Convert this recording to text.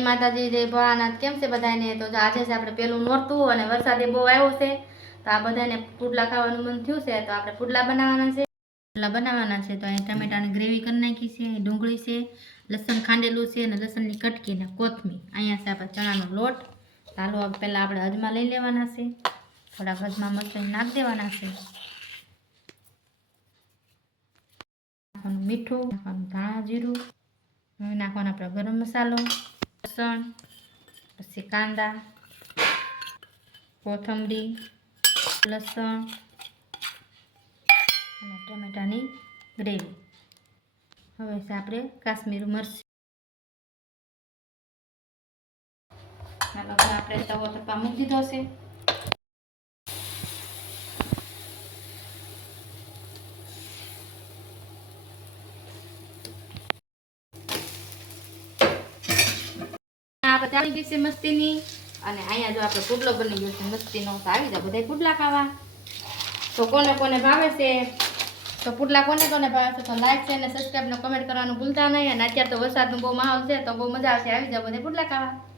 જય માતાજી, જય ભોળાનાથ. કેમ છે બધાને? તો આજે છે આપણે પેલું નોરતું અને વરસાદે બહુ આવ્યો છે, તો આ બધાને પુડલા ખાવાનું મન થયું છે, તો આપણે પુડલા બનાવવાના છે. તો અહીં ટમેટાની ગ્રેવી કરી નાખી છે, અહીં ડુંગળી છે, લસણ ખાંડેલું છે અને લસણની કટકી ને કોથમીર. અહીંયા છે આપણે ચણાનો લોટ. ચાલો પહેલાં આપણે અજમા લઈ લેવાના છે, થોડાક અજમા મસ્ત નાખી દેવાના છે. નાખવાનું મીઠું, નાખવાનું ધાણા જીરું, નાખવાનો આપણે ગરમ મસાલો, લસણ, પછી કાંદા, કોથમરી, લસણ અને ટમેટાની ગ્રેવી. હવે છે આપણે કાશ્મીરી મરચું. ચાલો આપણે તવો તપા મૂકી દીધો છે. ચાલી ગઈ છે મસ્તીની. અને અહીંયા જો આપણે પુડલો બની ગયો છે મસ્તીનો. તો આવી જાવ બધા પુડલા ખાવા. તો કોને કોને ભાવે છે, તો પુડલા કોને કોને ભાવે છે, તો લાઈક છે અને સબસ્ક્રાઈબ ને કમેન્ટ કરવાનું ભૂલતા નહીં. અને અત્યારે તો વરસાદનો બહુ માહોલ છે, તો બહુ મજા આવશે. આવી જાવ બધા પુડલા ખાવા.